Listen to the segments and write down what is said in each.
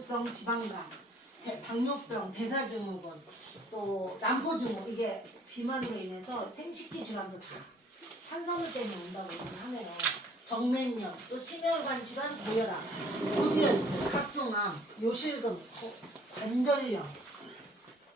우울성 지방간, 대- 당뇨병, 대사증후군, 또 난포증후 이게 비만으로 인해서 생식기 질환도 다 탄수화물 때문에 온다고 하네요. 정맥염, 또 심혈관 질환, 고혈압, 고지혈증, 각종암, 요실금, 고- 관절염,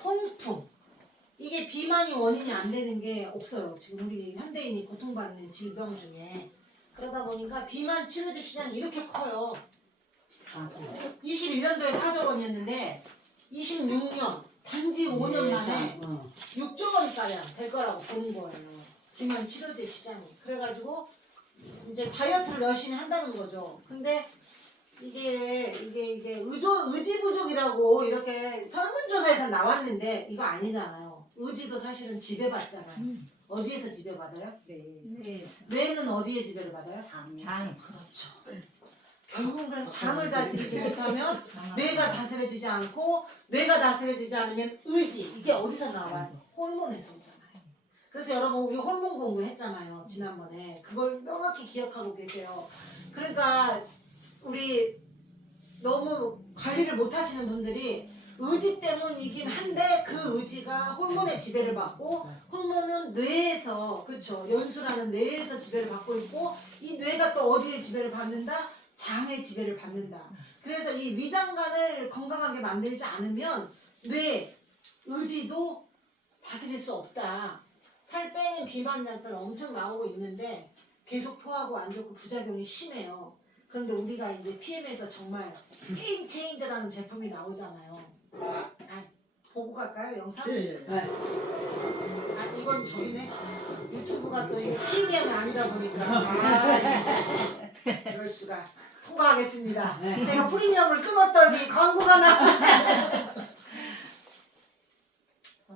통풍 이게 비만이 원인이 안 되는 게 없어요. 지금 우리 현대인이 고통받는 질병 중에 그러다 보니까 비만 치료제 시장이 이렇게 커요. 21년도에 4조 원이었는데 26년 단지 5년 만에 어. 6조 원가량 될 거라고 보는 거예요. 비만 치료제 시장이. 그래가지고 이제 다이어트를 열심히 한다는 거죠. 근데 이게 이게 이게 의조 의지 부족이라고 이렇게 설문조사에서 나왔는데 이거 아니잖아요. 의지도 사실은 지배받잖아요. 어디에서 지배받아요? 네. 뇌는 어디에 지배를 받아요? 장. 그렇죠. 결국은 그래서 장을 다스리지 못하면 뇌가 다스려지지 않고 뇌가 다스려지지 않으면 의지 이게 어디서 나와요? 호르몬에서 오잖아요. 그래서 여러분 우리 호르몬 공부했잖아요 지난번에 그걸 명확히 기억하고 계세요. 그러니까 우리 너무 관리를 못하시는 분들이 의지 때문이긴 한데 그 의지가 호르몬의 지배를 받고 호르몬은 뇌에서 그렇죠 연수라는 뇌에서 지배를 받고 있고 이 뇌가 또 어디에 지배를 받는다? 장의 지배를 받는다. 그래서 이 위장관을 건강하게 만들지 않으면 뇌 의지도 다스릴 수 없다. 살 빼는 비만 약들 엄청 나오고 있는데 계속 토하고 안 좋고 부작용이 심해요. 그런데 우리가 이제 PM에서 정말 게임 체인저라는 제품이 나오잖아요. 아, 보고 갈까요 영상? 예, 예. 아 이건 저기네 유튜브가 또 이게 프리미엄이 아니다 보니까 아 이럴 수가 통과하겠습니다. 네. 제가 프리미엄을 끊었더니 광고가 나.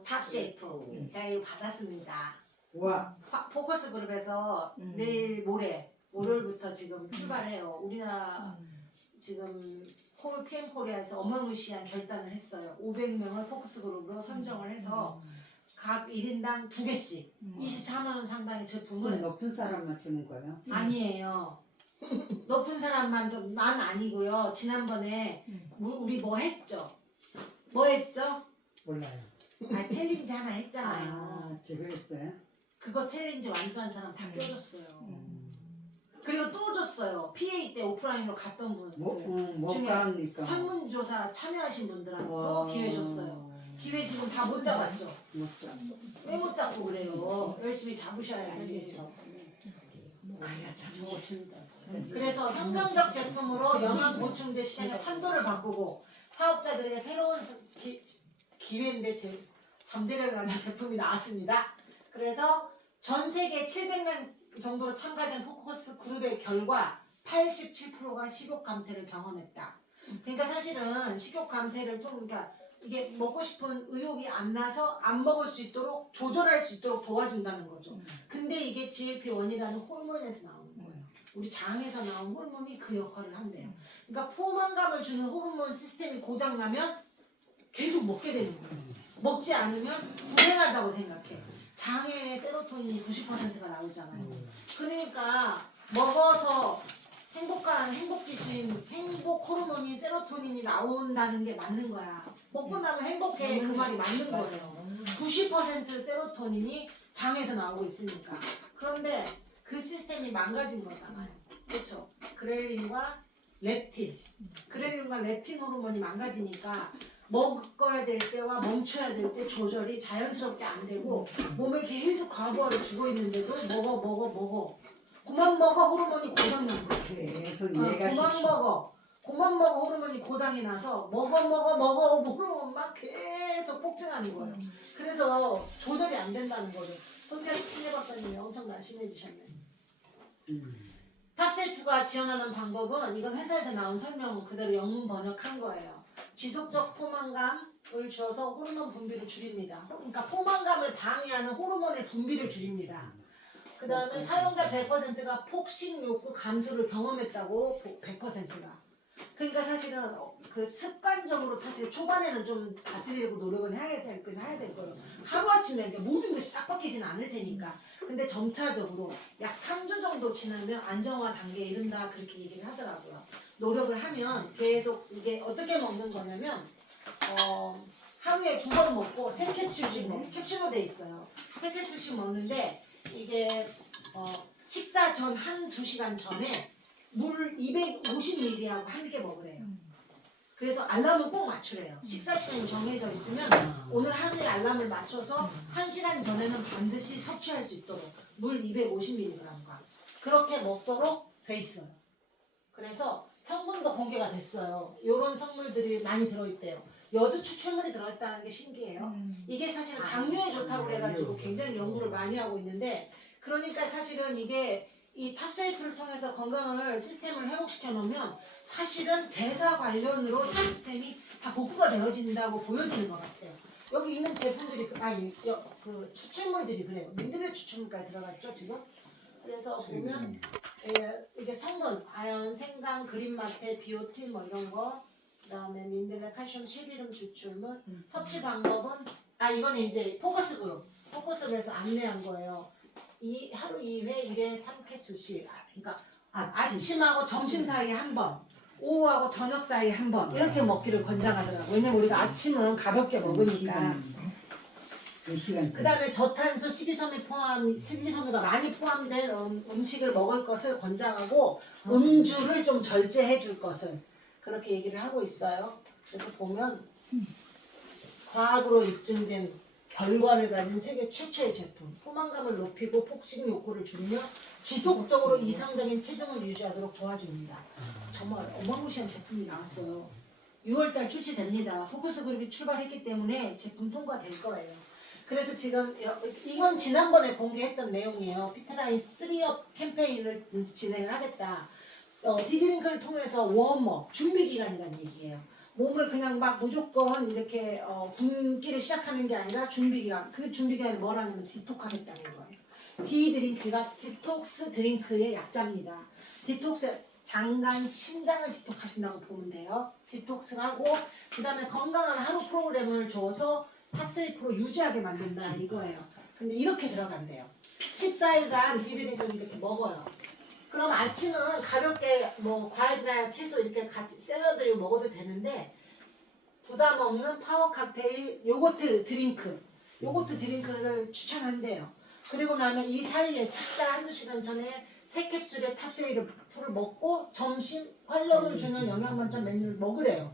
탑셰프 제가 이거 받았습니다. 와. 파- 포커스 그룹에서 음. 내일 모레 월요일부터 지금 출발해요. 우리나라 지금 콜 PM 코리아에서 어마무시한 결단을 했어요. 500명을 포커스 그룹으로 선정을 해서 각 1인당 두 개씩 24만 원 상당의 제품을 높은 사람만 주는 거예요? 아니에요. 높은 사람만 만 아니고요. 지난번에 음. 우- 우리 뭐 했죠? 뭐 했죠? 몰라요. 아 챌린지 하나 했잖아요. 아, 지금 했어요? 그거 챌린지 완주한 사람 다 껴줬어요. 음. 그리고 또 줬어요. PA 때 오프라인으로 갔던 분들 뭐, 음, 못 중에 가니까. 설문조사 참여하신 분들한테 와. 또 기회 줬어요. 기회 지금 다 못 잡았죠? 못 잡. 왜 못 잡고 그래요? 열심히 잡으셔야지. 아야, 참 좋습니다. 그래서 혁명적 제품으로 영양 보충제 시장의 판도를 바꾸고 사업자들에게 새로운 기, 기회인데 제, 잠재력을 가진 제품이 나왔습니다. 그래서 전 세계 700명 정도로 참가된 포커스 그룹의 결과 87%가 식욕 감퇴를 경험했다. 그러니까 사실은 식욕 감퇴를 통 그러니까 이게 먹고 싶은 의욕이 안 나서 안 먹을 수 있도록 조절할 수 있도록 도와준다는 거죠. 근데 이게 GLP-1이라는 호르몬에서 거예요. 우리 장에서 나온 호르몬이 그 역할을 한대요. 그러니까 포만감을 주는 호르몬 시스템이 고장나면 계속 먹게 되는 거예요. 먹지 않으면 불행하다고 생각해. 장에 세로토닌이 90%가 나오잖아요. 그러니까 먹어서 행복한 행복 지수인 행복 호르몬이 세로토닌이 나온다는 게 맞는 거야. 먹고 나면 행복해 그 말이 맞는 거예요. 90% 세로토닌이 장에서 나오고 있으니까. 그런데 그 시스템이 망가진 거잖아요. 그렇죠? 그렐린과 렙틴. 그렐린과 렙틴 호르몬이 망가지니까 먹어야 될 때와 멈춰야 될 때 조절이 자연스럽게 안 되고 몸에 계속 과부하를 주고 있는데도 먹어 먹어 먹어 그만 먹어 호르몬이 고장난 거야. 계속 어, 얘가 시- 먹어. 그만 먹어 호르몬이 고장이 나서 먹어 먹어 먹어 호르몬 막 계속 폭증하는 거예요. 그래서 조절이 안 된다는 거죠. 손가락 스키네 박사님이 엄청 날씬해지셨네. 음. 탑셀프가 지원하는 방법은 이건 회사에서 나온 설명 그대로 영문 번역한 거예요. 지속적 포만감을 주어서 호르몬 분비를 줄입니다. 그러니까 포만감을 방해하는 호르몬의 분비를 줄입니다. 그 다음에 사용자 100%가 폭식 욕구 감소를 경험했다고 100%가. 그러니까 사실은 어, 그 습관적으로 사실 초반에는 좀 다스리려고 노력은 해야 될 건 해야 될 거예요. 하루아침에 모든 것이 싹 바뀌진 않을 테니까. 근데 점차적으로 약 3주 정도 지나면 안정화 단계에 이른다 그렇게 얘기를 하더라고요. 노력을 하면 계속 이게 어떻게 먹는 거냐면 어, 하루에 두 번 먹고 세 캡슐씩 먹 캡슐로 돼 있어요. 세 캡슐씩 먹는데 이게 어, 식사 전 한 두 시간 전에 물 250ml하고 함께 먹으래요. 그래서 알람을 꼭 맞추래요. 식사 시간이 정해져 있으면 오늘 하루에 알람을 맞춰서 한 시간 전에는 반드시 섭취할 수 있도록 물 250mg과 그렇게 먹도록 돼 있어요. 그래서 성분도 공개가 됐어요. 이런 성물들이 많이 들어있대요. 여주 추출물이 들어있다는 게 신기해요. 이게 사실은 당뇨에 좋다고 그래가지고 굉장히 연구를 많이 하고 있는데 그러니까 사실은 이게 이 탑셀프를 통해서 건강을 시스템을 회복시켜 놓으면 사실은 대사 관련으로 시스템이 다 복구가 되어진다고 보여지는 것 같아요. 여기 있는 제품들이 그- 아니 여, 그 추출물들이 그래요. 민들레 추출물까지 들어갔죠 지금. 그래서 보면 예, 이게 성분 아연, 생강, 그린마테, 비오틴 뭐 이런 거 그다음에 민들레, 칼슘, 실비름 추출물 섭취 방법은 아 이거는 이제 포커스 그룹 포커스를 해서 안내한 거예요. 이 하루 2회 1회 3캐수씩 그러니까 아침 하고 점심 사이에 한 번, 오후하고 저녁 사이에 한 번 이렇게 먹기를 권장하더라고요. 왜냐면 우리가 아침은 가볍게 먹으니까. 몇 시간 그 다음에 저탄소 식이섬유 포함, 식이섬유가 많이 포함된 음, 음식을 먹을 것을 권장하고 음주를 좀 절제해 줄 것을 그렇게 얘기를 하고 있어요. 그래서 보면 과학으로 입증된 결과를 가진 세계 최초의 제품 포만감을 높이고 폭식 욕구를 줄이며 지속적으로 이상적인 체중을 유지하도록 도와줍니다. 정말 어마무시한 제품이 나왔어요. 6월달 출시됩니다. 포커스 그룹이 출발했기 때문에 제품 통과될 거예요. 그래서 지금 이건 지난번에 공개했던 내용이에요. 피트라인 3업 캠페인을 진행을 하겠다. 어, 디드링크를 통해서 웜업 준비 기간이라는 얘기예요. 몸을 그냥 막 무조건 이렇게 어, 굶기를 시작하는 게 아니라 준비 기간. 그 준비 기간이 뭐라면 디톡하겠다는 거예요. 디드링크가 디톡스 드링크의 약자입니다. 디톡스 장간 신장을 디톡하신다고 보면 돼요. 디톡스를 하고 그 다음에 건강한 하루 프로그램을 줘서 탑세이프로 유지하게 만든다 이거예요. 근데 이렇게 들어간대요. 14일간 디드링크를 이렇게 먹어요. 그럼 아침은 가볍게 뭐 과일이나 채소 이렇게 같이 샐러드를 먹어도 되는데 부담 없는 파워 칵테일 요거트 드링크 요거트 드링크를 추천한대요. 그리고 나면 이 사이에 식사 한두 시간 전에 세 캡슐의 탑세이를 풀을 먹고 점심 활력을 주는 영양 만점 메뉴를 먹으래요.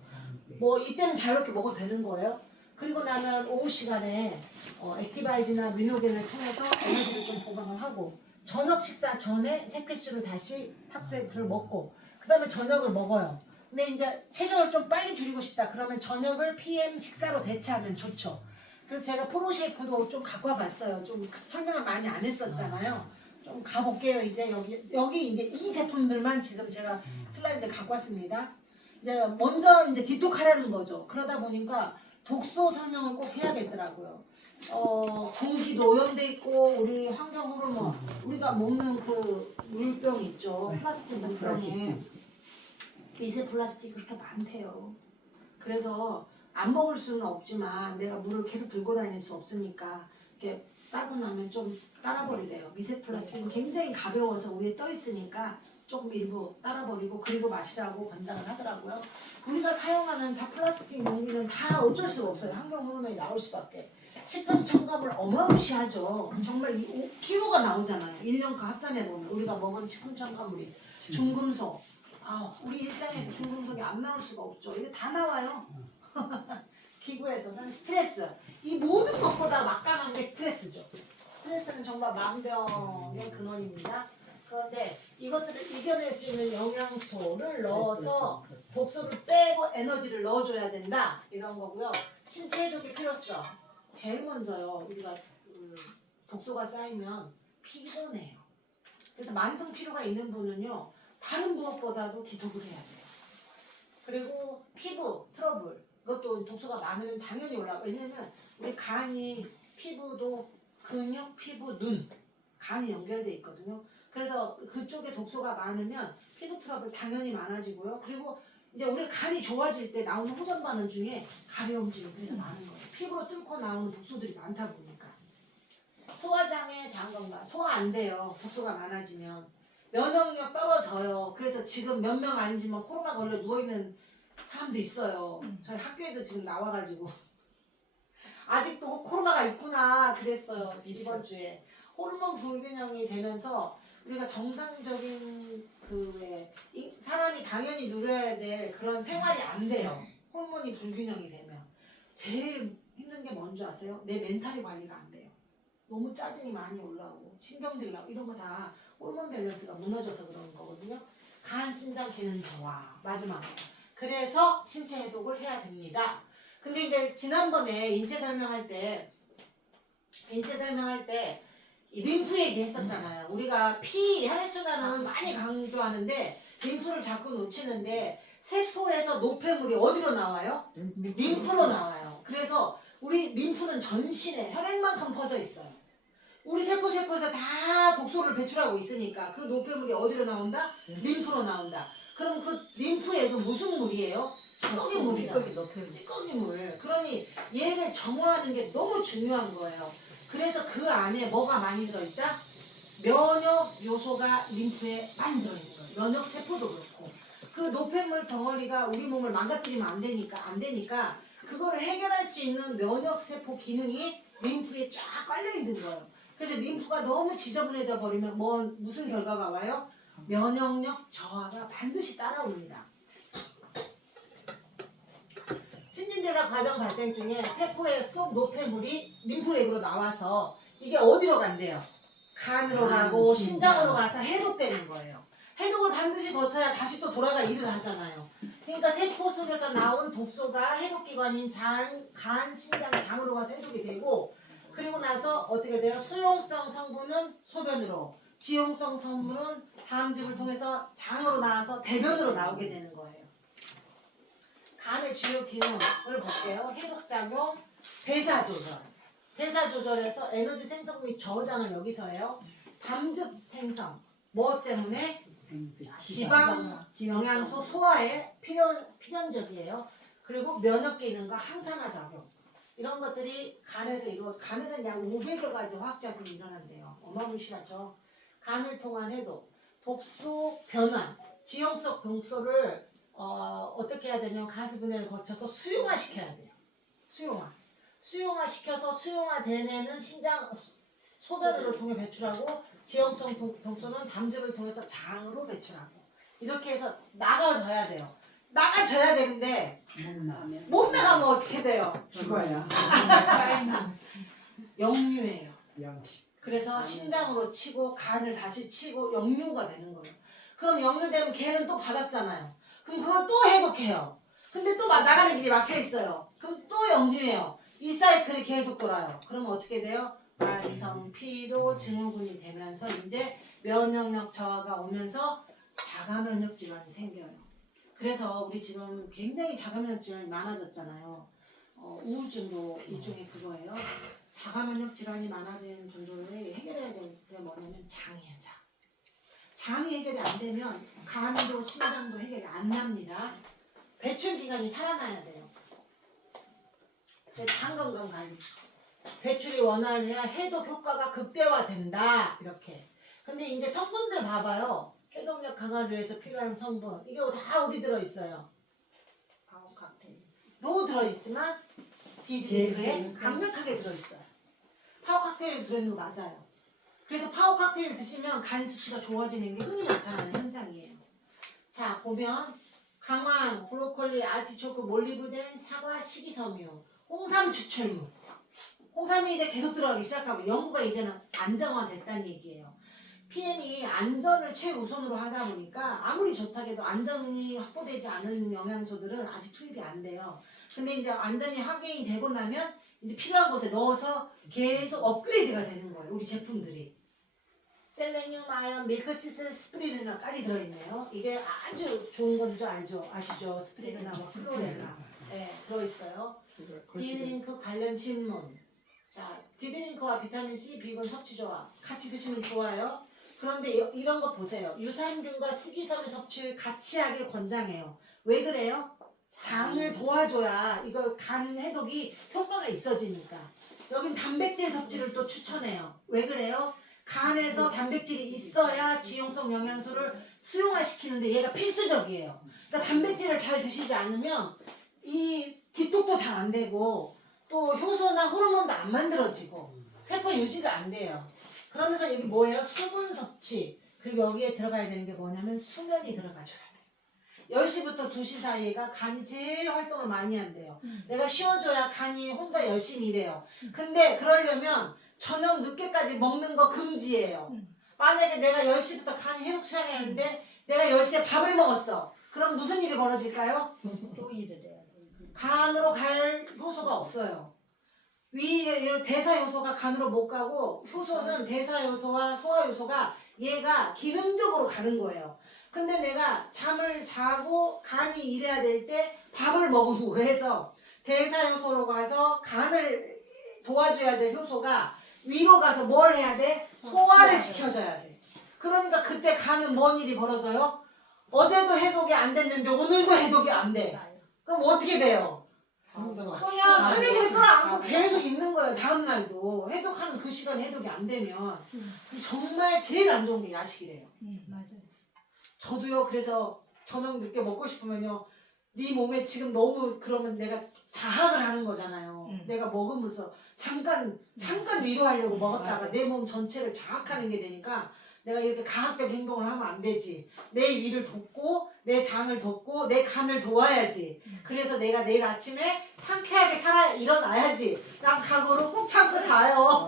뭐 이때는 자유롭게 먹어도 되는 거예요. 그리고 나면 오후 시간에 어, 액티바이즈나 미노겐을 통해서 에너지를 좀 보강을 하고 저녁 식사 전에 세 캡슐을 다시 탑세이프를 먹고 그 다음에 저녁을 먹어요. 근데 이제 체중을 좀 빨리 줄이고 싶다 그러면 저녁을 PM 식사로 대체하면 좋죠. 그래서 제가 프로쉐이프도 좀 갖고 와봤어요. 좀 설명을 많이 안 했었잖아요. 좀 가볼게요. 이제 여기 여기 이제 이 제품들만 지금 제가 슬라이드를 갖고 왔습니다. 이제 먼저 이제 디톡하라는 거죠. 그러다 보니까 독소 설명을 꼭 해야겠 더라고요. 어 공기도 오염돼 있고 우리 환경 호르몬 우리가 먹는 그 물병 있죠. 플라스틱 물병에 미세 플라스틱 그렇게 많대요. 그래서 안 먹을 수는 없지만 내가 물을 계속 들고 다닐 수 없으니까 이렇게 따고 나면 좀 따라버리래요. 미세 플라스틱은 굉장히 가벼워서 위에 떠 있으니까 조금 일부 따라 버리고 그리고 마시라고 권장을 하더라고요. 우리가 사용하는 다 플라스틱 용기는 다 어쩔 수가 없어요. 환경 호르몬이 나올 수밖에. 식품 첨가물 어마무시하죠. 정말 이 5kg가 나오잖아요. 1년간 합산해 보면 우리가 먹은 식품 첨가물이 중금속. 아, 우리 일상에서 중금속이 안 나올 수가 없죠. 이게 다 나와요. 기구에서 그다음에 스트레스. 이 모든 것보다 막강한 게 스트레스죠. 스트레스는 정말 만병의 근원입니다. 그런데 이것들을 이겨낼 수 있는 영양소를 넣어서 독소를 빼고 에너지를 넣어줘야 된다 이런 거고요. 신체 해독의 필요성 제일 먼저요. 우리가 그 독소가 쌓이면 피곤해요. 그래서 만성 피로가 있는 분은요 다른 무엇보다도 디톡을 해야 돼요. 그리고 피부 트러블 그것도 독소가 많으면 당연히 올라. 왜냐면 우리 간이 피부도 근육, 피부, 눈 간이 연결돼 있거든요. 그래서 그쪽에 독소가 많으면 피부 트러블 당연히 많아지고요. 그리고 이제 우리 간이 좋아질 때 나오는 호전 반응 중에 가려움증이 그래서 많은 거예요. 피부로 뚫고 나오는 독소들이 많다 보니까. 소화장애 장건강 소화 안 돼요. 독소가 많아지면 면역력 떨어져요. 그래서 지금 몇 명 아니지만 코로나 걸려 누워 있는 사람도 있어요. 저희 학교에도 지금 나와가지고 아직도 코로나가 있구나 그랬어요 이번 주에 호르몬 불균형이 되면서 우리가 정상적인 그왜 사람이 당연히 누려야 될 그런 생활이 안 돼요. 호르몬이 불균형이 되면 제일 힘든 게 뭔지 아세요? 내 멘탈이 관리가 안 돼요. 너무 짜증이 많이 올라오고 신경질 나고 이런 거 다 호르몬 밸런스가 무너져서 그러는 거거든요. 간, 신장 기능 저하 마지막으로. 그래서 신체 해독을 해야 됩니다. 근데 이제 지난번에 인체 설명할 때 인체 설명할 때이 림프 얘기했었잖아요. 우리가 피 혈액순환은 많이 강조하는데 림프를 자꾸 놓치는데 세포에서 노폐물이 어디로 나와요? 림프로 나와요. 그래서 우리 림프는 전신에 혈액만큼 퍼져 있어요. 우리 세포 세포에서 다 독소를 배출하고 있으니까 그 노폐물이 어디로 나온다? 림프로 나온다. 그럼 그 림프액은 무슨 물이에요? 찌꺼기 물이잖아. 찌꺼기 물. 그러니 얘를 정화하는 게 너무 중요한 거예요. 그래서 그 안에 뭐가 많이 들어있다? 면역 요소가 림프에 많이 들어있는 거예요. 면역 세포도 그렇고. 그 노폐물 덩어리가 우리 몸을 망가뜨리면 안 되니까 안 되니까 그거를 해결할 수 있는 면역 세포 기능이 림프에 쫙 깔려 있는 거예요. 그래서 림프가 너무 지저분해져 버리면 뭐 무슨 결과가 와요? 면역력 저하가 반드시 따라옵니다. 신진대사 과정 발생 중에 세포의 속 노폐물이 림프액으로 나와서 이게 어디로 간대요? 간으로 간, 가고 신장. 신장으로 가서 해독되는 거예요. 해독을 반드시 거쳐야 다시 또 돌아가 일을 하잖아요. 그러니까 세포 속에서 나온 독소가 해독기관인 장, 간, 신장, 장으로 가서 해독이 되고 그리고 나서 어떻게 돼요? 수용성 성분은 소변으로, 지용성 성분은 다음집을 통해서 장으로 나와서 대변으로 나오게 되는 거예요. 간의 주요 기능을 볼게요. 해독작용, 대사 조절. 대사 조절에서 에너지 생성 및 저장을 여기서 해요. 담즙 생성. 뭐 때문에? 지방, 영양소 소화에 필요, 필연적이에요. 그리고 면역 기능과 항산화 작용. 이런 것들이 간에서 이루어, 간에서 약 500여 가지 화학작용이 일어난대요. 어마무시하죠. 간을 통한 해독, 독소 변환, 지용성 독소를 어, 어떻게 해야 되냐면 가스분해를 거쳐서 수용화 시켜야 돼요. 수용화. 수용화 시켜서 수용화 된 애는 신장 소- 소변으로 통해 배출하고 지용성 독- 독소는 담즙을 통해서 장으로 배출하고 이렇게 해서 나가줘야 돼요. 나가줘야 되는데 못나 못 나가면 어떻게 돼요? 죽어야 역류예요. 영 그래서 신장으로 치고 간을 다시 치고 역류가 되는 거예요. 그럼 역류되면 걔는 또 받았잖아요. 그럼 그걸 또 해독해요. 근데 또 마- 나가는 길이 막혀 있어요. 그럼 또 역류해요. 이 사이클이 계속 돌아요. 그러면 어떻게 돼요? 만성 피로 증후군이 되면서 이제 면역력 저하가 오면서 자가 면역 질환이 생겨요. 그래서 우리 지금 굉장히 자가 면역 질환이 많아졌잖아요. 어, 우울증도 일종의 그거예요. 자가 면역 질환이 많아진 분들이 해결해야 될게 뭐냐면 장이에요, 장. 장이 해결이 안 되면 간도 신장도 해결이 안 납니다. 배출 기간이 살아나야 돼요. 그래서 장 건강 관리. 배출이 원활해야 해독 효과가 극대화된다. 이렇게. 근데 이제 성분들 봐봐요. 해독력 강화를 위해서 필요한 성분. 이게 다 어디 들어있어요? 방어 칵테일. 도 들어있지만 디드링크에 강력하게 들어있어요. 파워 칵테일에 들어있는 거 맞아요. 그래서 파워 칵테일 드시면 간 수치가 좋아지는 게 흔히 나타나는 현상이에요. 자 보면 강황, 브로콜리, 아티초크, 몰리브덴, 사과, 식이섬유, 홍삼 추출물. 홍삼이 이제 계속 들어가기 시작하고 연구가 이제는 안정화됐다는 얘기예요. PM이 안전을 최우선으로 하다 보니까 아무리 좋다고 해도 안전이 확보되지 않은 영양소들은 아직 투입이 안 돼요. 근데 이제 안전이 확인이 되고 나면 이제 필요한 곳에 넣어서 계속 업그레이드가 되는 거예요. 우리 제품들이. 셀레늄, 아연, 밀크시슬, 스피리르나까지 들어있네요. 이게 아주 좋은 건 줄 알죠? 아시죠? 스피리르나와 클로레가 네, 들어있어요. 디드링크 관련 질문. 자, 디드링크와 비타민 C, 비건 섭취 조합 같이 드시면 좋아요. 그런데 여- 이런 거 보세요. 유산균과 식이섬유 섭취를 같이 하길 권장해요. 왜 그래요? 장을 도와줘야 이거 간 해독이 효과가 있어지니까. 여긴 단백질 섭취를 또 추천해요. 왜 그래요? 간에서 단백질이 있어야 지용성 영양소를 수용화시키는데 얘가 필수적이에요. 그러니까 단백질을 잘 드시지 않으면 이 기톡도 잘 안 되고 또 효소나 호르몬도 안 만들어지고 세포 유지가 안 돼요. 그러면서 여기 뭐예요? 수분 섭취. 그리고 여기에 들어가야 되는 게 뭐냐면 수면이 들어가줘야 돼. 10시부터 2시 사이가 간이 제일 활동을 많이 한대요. 내가 쉬어줘야 간이 혼자 열심히 일해요. 근데 그러려면 저녁 늦게까지 먹는 거 금지예요. 만약에 내가 10시부터 간이 해독 시간이 하는데 내가 10시에 밥을 먹었어. 그럼 무슨 일이 벌어질까요? 또 일을 돼. 간으로 갈 효소가 없어요. 위 대사 요소가 간으로 못 가고 효소는 대사 요소와 소화 요소가 얘가 기능적으로 가는 거예요. 근데 내가 잠을 자고 간이 일해야 될 때 밥을 먹고 해서 대사 요소로 가서 간을 도와줘야 될 효소가 위로 가서 뭘 해야 돼? 소화를 시켜줘야 돼. 그러니까 그때 간은 뭔 일이 벌어져요? 어제도 해독이 안 됐는데 오늘도 해독이 안 돼. 그럼 어떻게 돼요? 그냥 쓰레기를 끌어안고 계속 있는 거예요. 다음 날도 해독하는 그 시간 해독이 안 되면 정말 제일 안 좋은 게 야식이래요. 맞아요. 저도요. 그래서 저녁 늦게 먹고 싶으면요. 네 몸에 지금 너무 그러면 내가 자학을 하는 거잖아요. 음. 내가 먹으면서 잠깐 잠깐 위로하려고 먹었다가 내 몸 전체를 자학하는 게 되니까 내가 이렇게 가학적 행동을 하면 안 되지. 내 위를 돕고 내 장을 돕고 내 간을 도와야지. 그래서 내가 내일 아침에 상쾌하게 살아 일어나야지. 난 각오로 꾹 참고 자요.